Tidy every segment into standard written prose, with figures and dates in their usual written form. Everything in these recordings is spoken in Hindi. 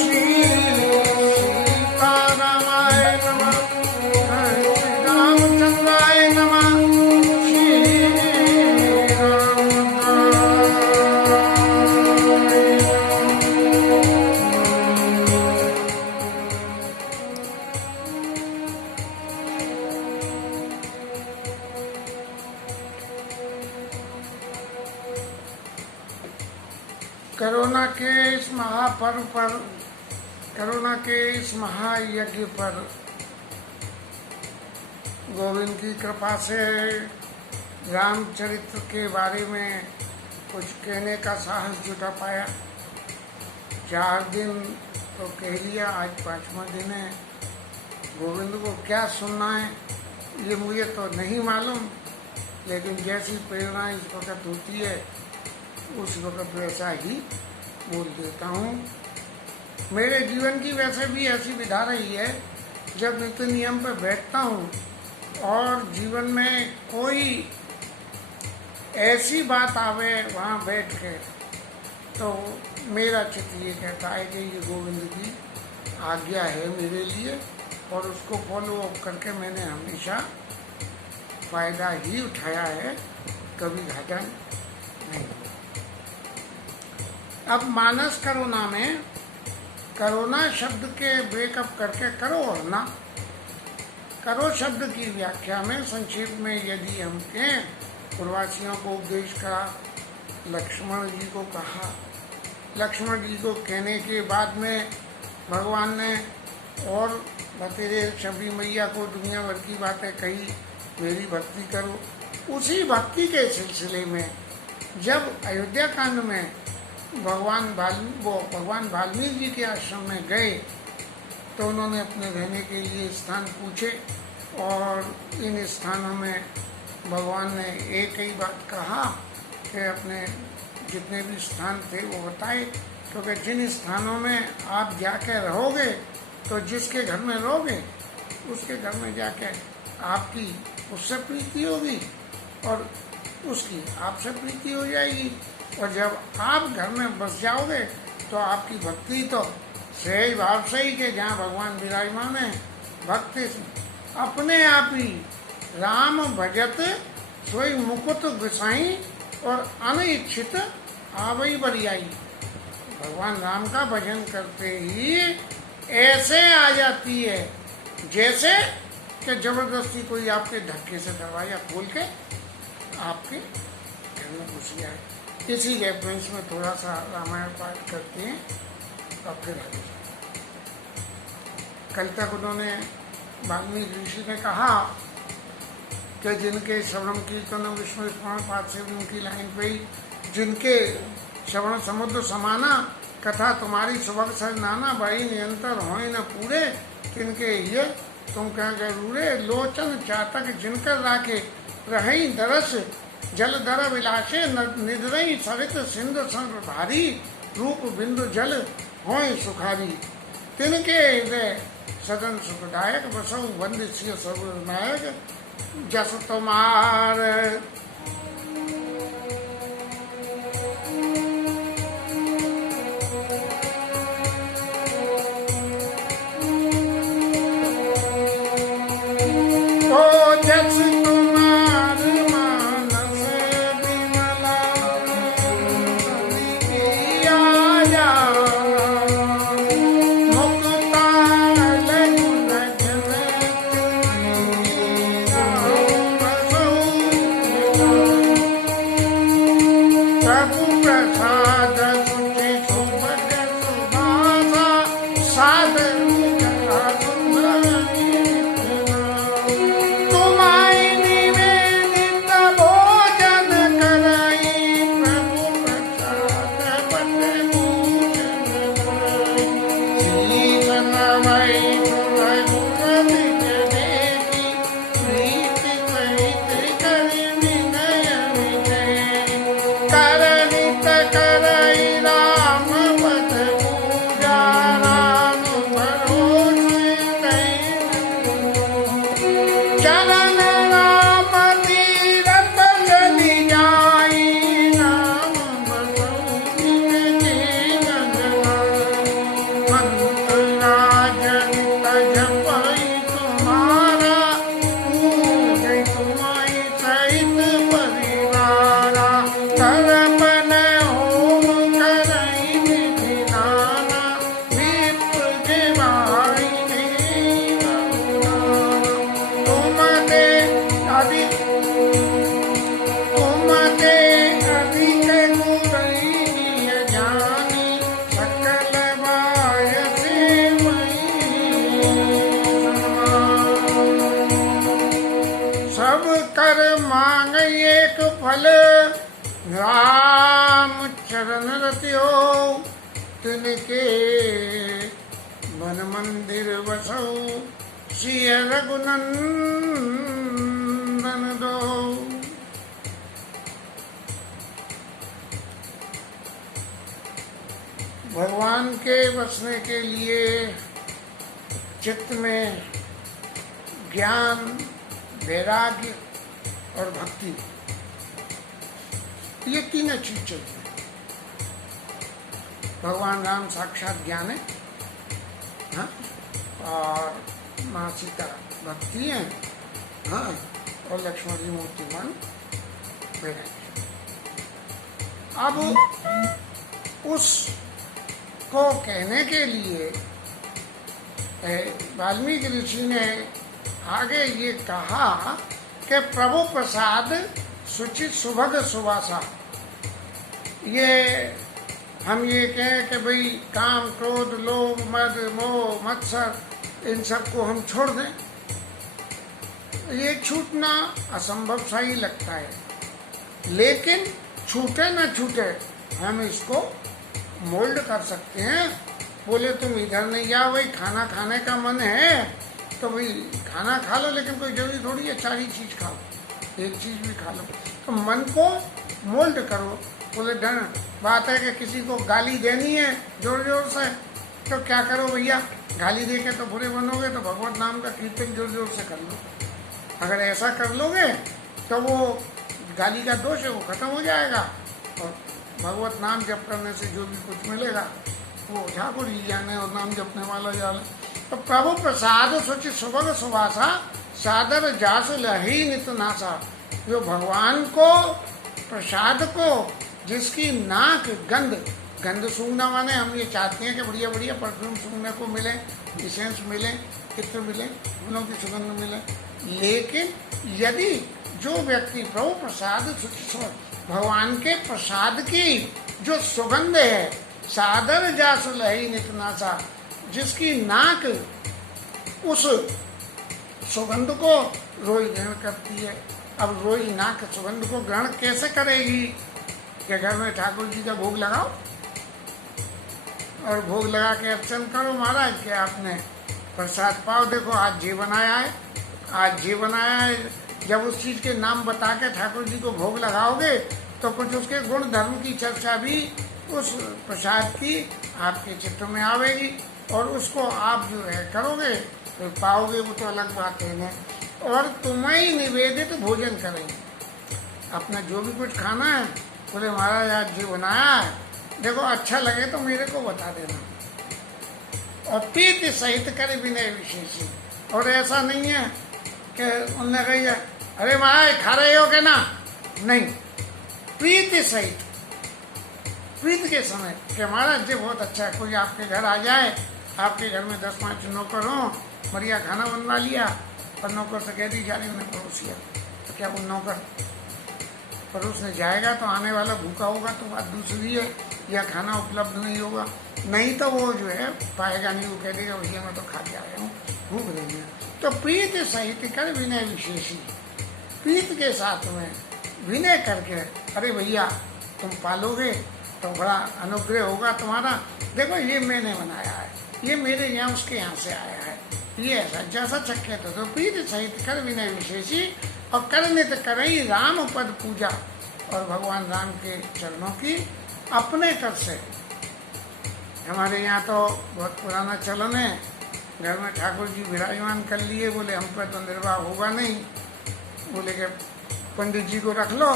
श्री सीतारामाय नमः, श्री रामचंद्राय नमः, श्री कोरोना के इस महापर्व पर, कोरोना के इस महायज्ञ पर गोविंद की कृपा से रामचरित्र के बारे में कुछ कहने का साहस जुटा पाया। 4 दिन तो कह लिया, आज 5वां दिन है। गोविंद को क्या सुनना है ये मुझे तो नहीं मालूम, लेकिन जैसी प्रेरणा इस वक्त होती है उस वक्त वैसा ही बोल देता हूँ। मेरे जीवन की वैसे भी ऐसी विधा रही है, जब नित्य नियम पर बैठता हूँ और जीवन में कोई ऐसी बात आवे वहाँ बैठ के, तो मेरा चित्त ये कहता है कि ये गोविंद की आज्ञा है मेरे लिए, और उसको फॉलो अप करके मैंने हमेशा फायदा ही उठाया है, कभी घाटा नहीं। अब मानस करोना में करोना शब्द के ब्रेकअप करके करो और ना करो शब्द की व्याख्या में संक्षेप में यदि हम कहें, पूर्ववासियों को उपदेश का लक्ष्मण जी को कहा। लक्ष्मण जी को कहने के बाद में भगवान ने और बतेरे शबरी मैया को दुनिया भर की बातें कही, मेरी भक्ति करो। उसी भक्ति के सिलसिले में जब अयोध्या कांड में भगवान वाल्मीकि जी के आश्रम में गए, तो उन्होंने अपने रहने के लिए स्थान पूछे, और इन स्थानों में भगवान ने एक ही बात कहा कि अपने जितने भी स्थान थे वो बताए, क्योंकि जिन स्थानों में आप जाके रहोगे तो जिसके घर में रहोगे उसके घर में जाके आपकी उससे प्रीति होगी और उसकी आपसे प्रीति हो जाएगी, और जब आप घर में बस जाओगे तो आपकी भक्ति तो सहज भाव से ही के जहाँ भगवान विराजमान है, भक्ति अपने आप ही राम भजत सोई मुकुट गुसाई और अनिच्छित आवई बरियाई। भगवान राम का भजन करते ही ऐसे आ जाती है जैसे कि जबरदस्ती कोई आपके धक्के से दरवाजा खोल के आपके घर में घुस जाए। इसी रेफरेंस में थोड़ा सा रामायण पाठ करते हैं और फिर आगे। कल तक उन्होंने वाल्मीकि ऋषि ने कहा कि जिनके श्रवण कीर्तन विष्णु स्मरण पाठ से उनकी लाइन पे ही, जिनके श्रवण समुद्र समाना, कथा तुम्हारी सुबह सर नाना, भाई निरंतर होए न पूरे, किनके ये तुम कह जरूरे, लोचन चातक जिनकर राखे, रही दरस जल दर विलासे, निद्रई सरित सिंधु संग भारी, रूप बिंदु जल होए सुखारी, तिनके हृदय सदन सुखदायक, बसऊ बंद सिंह सर्वनायक, जस तुम्हार। फल राम चरण रतियो, तिनके मन मंदिर बसौ, सिय रघुनंदन दो। भगवान के बसने के लिए चित्त में ज्ञान, वैराग्य और भक्ति, ये तीनों चीज चाहिए। भगवान राम साक्षात ज्ञान है, हाँ, और माँ सीता भक्ति है, हाँ, और लक्ष्मण जी मूर्तिमान वैराग्य। अब उस को कहने के लिए वाल्मीकि ऋषि ने आगे ये कहा कि प्रभु प्रसाद सुचित सुभग सुवासा। ये हम ये कहें कि भाई काम, क्रोध, लोभ, मद, मोह, मत्सर, इन सब को हम छोड़ दें, ये छूटना असंभव सा ही लगता है। लेकिन छूटे ना छूटे, हम इसको मोल्ड कर सकते हैं। बोले तुम इधर नहीं जाओ भाई, खाना खाने का मन है तो भाई खाना खा लो, लेकिन कोई जरूरी थोड़ी है 4 ही चीज खाओ, एक चीज भी खा लो। तो मन को मोल्ड करो। बोले डर बात है कि किसी को गाली देनी है जोर जोर से, तो क्या करो भैया, गाली दे के तो बुरे बनोगे, तो भगवत नाम का कीर्तन जोर जोर से कर लो। अगर ऐसा कर लोगे तो वो गाली का दोष है वो खत्म हो जाएगा, और भगवत नाम जप करने से जो भी कुछ मिलेगा वो ठाकुर ही जाने, और नाम जपने वाला जाने। तो प्रभु प्रसाद सुचित सुभग सुवासा, सादर जास लही नित नासा। जो भगवान को प्रसाद को, जिसकी नाक गंध, गंध सूंघना माने हम ये चाहते हैं कि बढ़िया बढ़िया परफ्यूम सूंघने को मिले, इसेंस मिले, इत्र मिले, फूलों की सुगंध मिले। लेकिन यदि जो व्यक्ति प्रभु प्रसाद सुचित, भगवान के प्रसाद की जो सुगंध है, सादर जास लही नित नासा, जिसकी नाक उस सुगंध को रोज ग्रहण करती है। अब रोज नाक सुगंध को ग्रहण कैसे करेगी? कि घर में ठाकुर जी का भोग लगाओ और भोग लगा के अर्चन करो, महाराज के आपने प्रसाद पाओ। देखो आज ये बनाया है, आज ये बनाया है। जब उस चीज के नाम बता के ठाकुर जी को भोग लगाओगे तो कुछ उसके गुण धर्म की चर्चा भी उस प्रसाद की आपके चित्त में आवेगी, और उसको आप जो है करोगे तो पाओगे, वो तो अलग बात है ना। और तुम्हें ही निवेदित भोजन करेंगे। अपना जो भी कुछ खाना है, बोले महाराज आज जो बनाया है, देखो अच्छा लगे तो मेरे को बता देना। और प्रीति सहित करे विनय विशेषी। और ऐसा नहीं है कि उनने कही अरे महाराज खा रहे हो के ना, नहीं, प्रीति सहित, प्रीत के समय कि महाराज जी बहुत अच्छा है। कोई आपके घर आ जाए, आपके घर में 10-5 नौकर हों, बढ़िया खाना बनवा लिया, और नौकर से कह दी जा रही उन्हें परोसिया, तो क्या वो नौकर परोसने जाएगा तो आने वाला भूखा होगा तो बात दूसरी है, या खाना उपलब्ध नहीं होगा। नहीं तो वो जो है पाएगा नहीं, वो कह देगा भैया मैं तो खा के आया हूँ, भूख नहीं है। तो प्रीत सहित कर विनय विशेषी, प्रीत के साथ में विनय करके, अरे भैया तुम पालोगे तो बड़ा अनुग्रह होगा तुम्हारा। देखो ये मैंने बनाया है, ये मेरे यहाँ उसके यहाँ से आया है, ये ऐसा जैसा चक्के तो प्रीत सहित कर विनय विशेषी। और करने तो करें राम पद पूजा, और भगवान राम के चरणों की अपने कर से। हमारे यहाँ तो बहुत पुराना चलन है, घर में ठाकुर जी विराजमान कर लिए, बोले हम पर तो निर्वाह होगा नहीं, बोले कि पंडित जी को रख लो।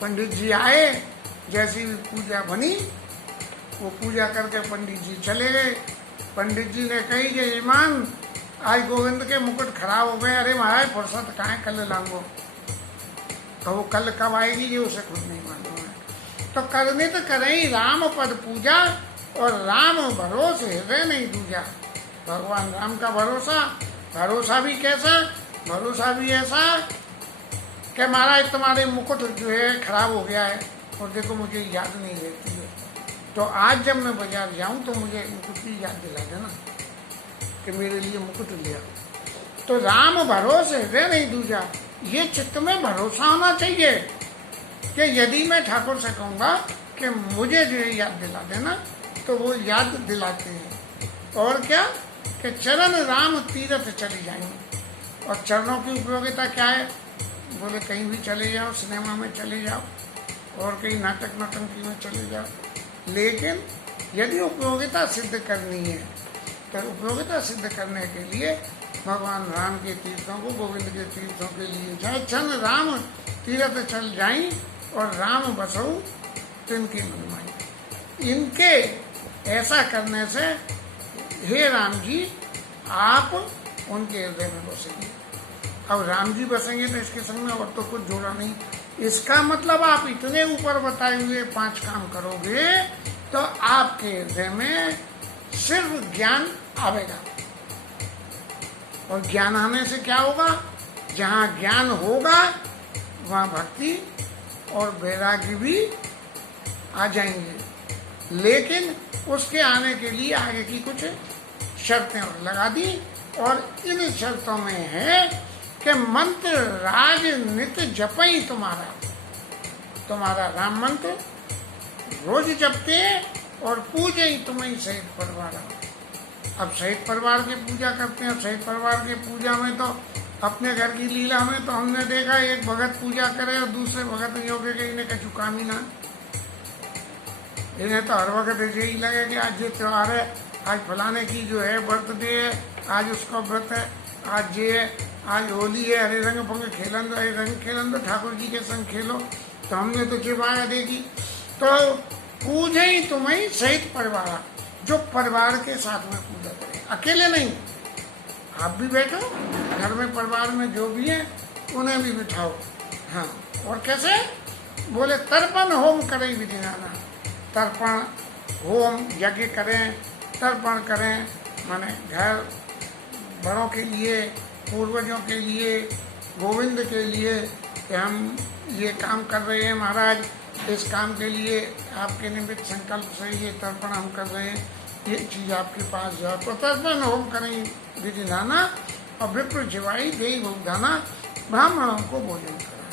पंडित जी आए, जैसी पूजा बनी वो पूजा करके पंडित जी चले गए। पंडित जी ने कही कि ईमान आज गोविंद के मुकुट खराब हो गए। अरे महाराज फुर्सत कहाँ, कल लांगो। तो वो कल कब आएगी ये उसे खुद नहीं मालूम है। तो करने तो करें राम पद पूजा, और राम भरोसे हृदय नहीं दूजा। भगवान राम का भरोसा, भरोसा भी कैसा, भरोसा भी ऐसा कि महाराज तुम्हारे मुकुट जो है खराब हो गया है, और देखो मुझे याद नहीं रहती है, तो आज जब मैं बाजार जाऊं तो मुझे मुकुट की याद दिला देना कि मेरे लिए मुकुट लिया। तो राम भरोसे हृदय नहीं दूजा, ये चित्त में भरोसा होना चाहिए कि यदि मैं ठाकुर से कहूँगा कि मुझे जो याद दिला देना, तो वो याद दिलाते हैं। और क्या कि चरण राम तीरथ चली जाएंगे। और चरणों की उपयोगिता क्या है? बोले कहीं भी चले जाओ, सिनेमा में चले जाओ और कहीं नाटक नौटंकी में चले जाओ, लेकिन यदि उपयोगिता सिद्ध करनी है तो उपयोगिता सिद्ध करने के लिए भगवान राम के तीर्थों को, गोविंद के तीर्थों के लिए चाहे चरण राम तीर्थ चल जाई और राम बसऊ तिनकी मनमाई। इनके ऐसा करने से हे राम जी आप उनके हृदय में बसेंगे। अब राम जी बसेंगे तो इसके संग में और तो कुछ जोड़ा नहीं। इसका मतलब आप इतने ऊपर बताए हुए 5 काम करोगे तो आपके हृदय में सिर्फ ज्ञान आवेगा। और ज्ञान आने से क्या होगा? जहाँ ज्ञान होगा वहाँ भक्ति और वैराग्य भी आ जाएंगे। लेकिन उसके आने के लिए आगे की कुछ शर्तें और लगा दी, और इन शर्तों में है कि मंत्र राज नित जपई तुम्हारा राम मंत्र रोज जपते और पूजे ही तुम्हें सहित परिवार। अब सहित परिवार की पूजा करते हैं। सहित परिवार की पूजा में तो अपने घर की लीला में तो हमने देखा एक भगत पूजा करे और दूसरे भगत नहीं होके कि इन्हें कछु काम ही ना। इन्हें तो हर वक्त यही लगे कि आज ये त्योहार है, आज फलाने की जो है बर्थडे है, आज उसका व्रत है, आज ये आज होली है, हरे रंग पंग खेलन दो, हरे रंग खेलन दो, ठाकुर जी के संग खेलो। तो हमने तो चिबाया देखी। तो पूजे ही तुम्हें सहित परिवार, जो परिवार के साथ में पूजा करे, अकेले नहीं। आप भी बैठो, घर में परिवार में जो भी है उन्हें भी बिठाओ। हाँ, और कैसे? बोले तर्पण होम करें विधिनाना। तर्पण होम यज्ञ करें, तर्पण करें, माने घर बड़ों के लिए, पूर्वजों के लिए, गोविंद के लिए कि हम ये काम कर रहे हैं महाराज, इस काम के लिए आपके निमित्त संकल्प से ये तर्पण हम कर रहे हैं, ये चीज आपके पास जाओ। तो तर्पण होम करें विधि नाना और विप्र जिवाई देई भोगदाना, ब्राह्मणों को भोजन करें।